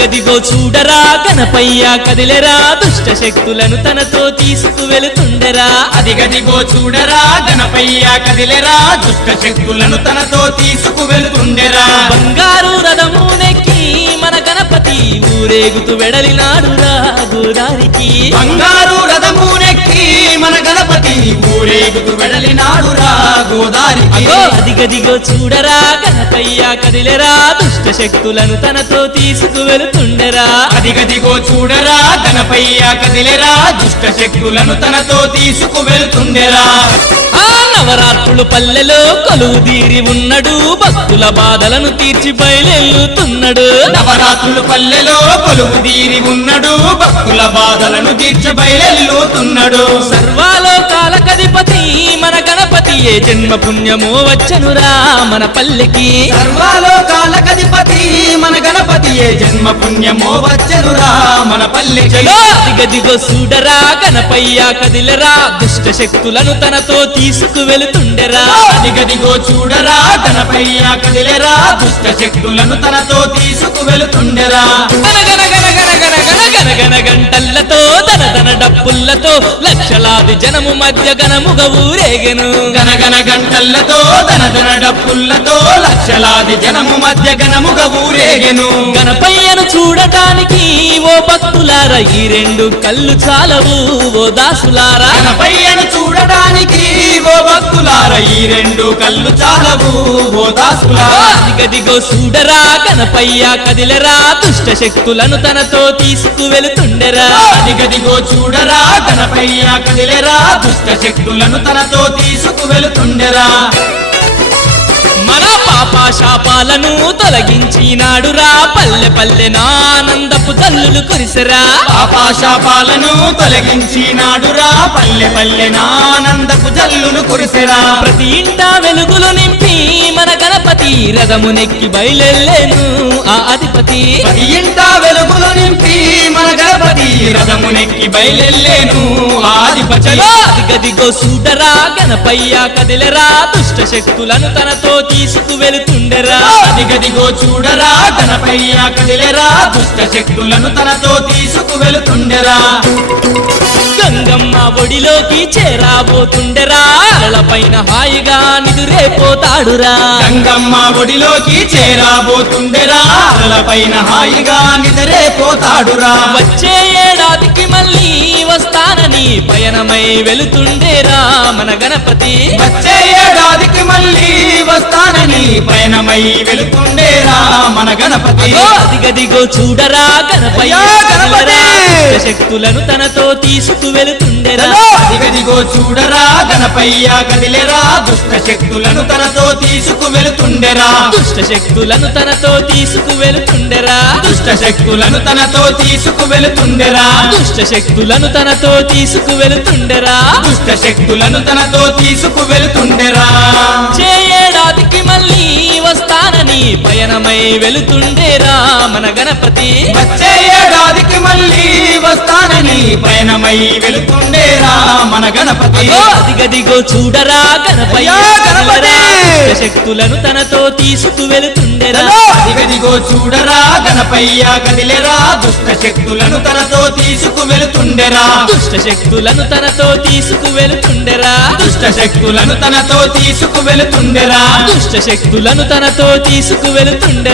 అదిగదిగో చూడరా గణపయ్య కదిలెరా దుష్ట శక్తులను తనతో తీసుకువెళుతుండెరా అదిగదిగో చూడరా గణపయ్య కదిలెరా దుష్ట శక్తులను తనతో తీసుకువెళుతుండెరా బంగారు రథమునెక్కి మన గణపతి ఊరేగుతూ వెడలినాడురా గోదారికి బంగారు రథమునెక్కి మన గణపతి ఊరేగుతూ వెడలినాడురా గోదారికి అదిగదిగో చూడరా గణపయ్య కదిలెరా దుష్ట శక్తులను తనతో తీసుకువెళుతుండెరా అదిగదిగో చూడరా గణపయ్య కదిలెరా దుష్ట శక్తులను తనతో తీసుకువెళ్తుండెరా నవరాత్రులు పల్లెలో కొలువుదీరి ఉన్నడు భక్తుల బాధలను తీర్చి బయలెల్లుతున్నాడు నవరాత్రులు పల్లెలో కొలువుదీరి ఉన్నడు భక్తుల బాధలను తీర్చి బయలెల్లుతున్నాడు సర్వాలోకాలకధిపతి మన గణపతి ఏ జన్మ పుణ్యమో వచ్చనురా మన పల్లెకి సర్వాలోకాలకధిపతి మన గణపతి ఏ జన్మ పుణ్యమో వచ్చనురా మన పల్లెకి అదిగదిగో చూడరా గణపయ్య కదిలెరా దుష్ట శక్తులను తనతో తీసుకువెళుతుండెరా అదిగదిగో చూడరా గణపయ్య కదిలెరా దుష్ట శక్తులను తనతో తీసుకువెళుతుండెరా గనగన గంటల్లతో దనదన డప్పుల్లతో లక్షలాది జనము మధ్య గణముగ ఊరేగెను గనగన గంటల్లతో దనదన డప్పుల్లతో లక్షలాది జనము మధ్య గణముగ ఊరేగెను గణపయ్యను చూడటానికి ఓ భక్తులారా ఈ రెండు కళ్ళు చాలవు ఓ దాసులారా గణపయ్యను చూడడానికి ఓ భక్తులారా ఈ రెండు కళ్ళు చాలవు ఓ దాసులారా అదిగదిగో చూడరా గణపయ్య కదిలెరా దుష్ట శక్తులను తనతో తీసుకువెళుతుండెరా అదిగదిగో చూడరా గణపయ్య కదిలెరా దుష్ట శక్తులను తనతో తీసుకువెళుతుండెరా మన పాప శాపాలను తొలగించినాడురా పల్లె పల్లె ఆనందపు తల్లులు కురిసెరా పాపాశాపాలను తొలగించినాడురా పల్లె పల్లె ఆనందపు జల్లును కురిసెరా ప్రతి ఇంట వెలుగులు నింపి మన గణపతి రథమునెక్కి బయలెల్లేను ఆ అధిపతి ప్రతి ఇంట వెలుగులు నింపి మన గణపతి రథమునెక్కి బయలెల్లేను ఆదిపతి అదిగదిగో చూడరా గణపయ్య కదిలెరా దుష్ట శక్తులను తనతో తీసుకువెళుతుండెరా అదిగదిగో చూడరా గణపయ్య కదిలెరా దుష్ట శక్తులను తనతో తీసుకువెళుతుండెరా గంగమ్మ ఒడిలోకి చేరాబోతుండెరా అలలపైన హాయిగా నిదురేపోతాడురా గంగమ్మ ఒడిలోకి చేరాబోతుండెరా అలలపైన హాయిగా నిద్రేపోతాడురా వచ్చే ఏడాదికి మళ్ళీ వస్తానని పయనమై వెళుతుండేరా మన గణపతి వచ్చే ఏడాదికి మళ్ళీ వస్తానని పయనమై వెళుతుండేరా మన గణపతి అదిగదిగో చూడరా గణపయ్య గణపతి! శక్తులను తనతో తీసుకువెళుతుండెరా అదిగదిగో చూడరా గణపయ్య కదిలెరా దుష్ట శక్తులను తనతో తీసుకువెళుతుండెరా దుష్ట శక్తులను తనతో తీసుకువెళుతుండెరా దుష్ట శక్తులను తనతో తీసుకువెళుతుండెరా దుష్ట శక్తులను తనతో తీసుకువెళుతుండెరా దుష్ట శక్తులను తనతో తీసుకువెళుతుండెరా ఏడాదికి మళ్ళీ వస్తానని పయనమై వెళుతుండేరా మన గణపతి వచ్చే ఏడాదికి మళ్ళీ వస్తానని పయనమై వెళుతుండేరా మన గణపతి అదిగదిగో చూడరా గణపయ్య గణపతి! దుష్ట శక్తులను తనతో తీసుకువెళుతుండెరా అదిగదిగో చూడరా గణపయ్య కదిలెరా దుష్ట శక్తులను తనతో తీసుకువెళుతుండెరా దుష్ట శక్తులను తనతో తీసుకువెళుతుండెరా దుష్ట శక్తులను తనతో తీసుకువెళుతుండెరా దుష్ట శక్తులను తనతో తీసుకువెళుతుండెరా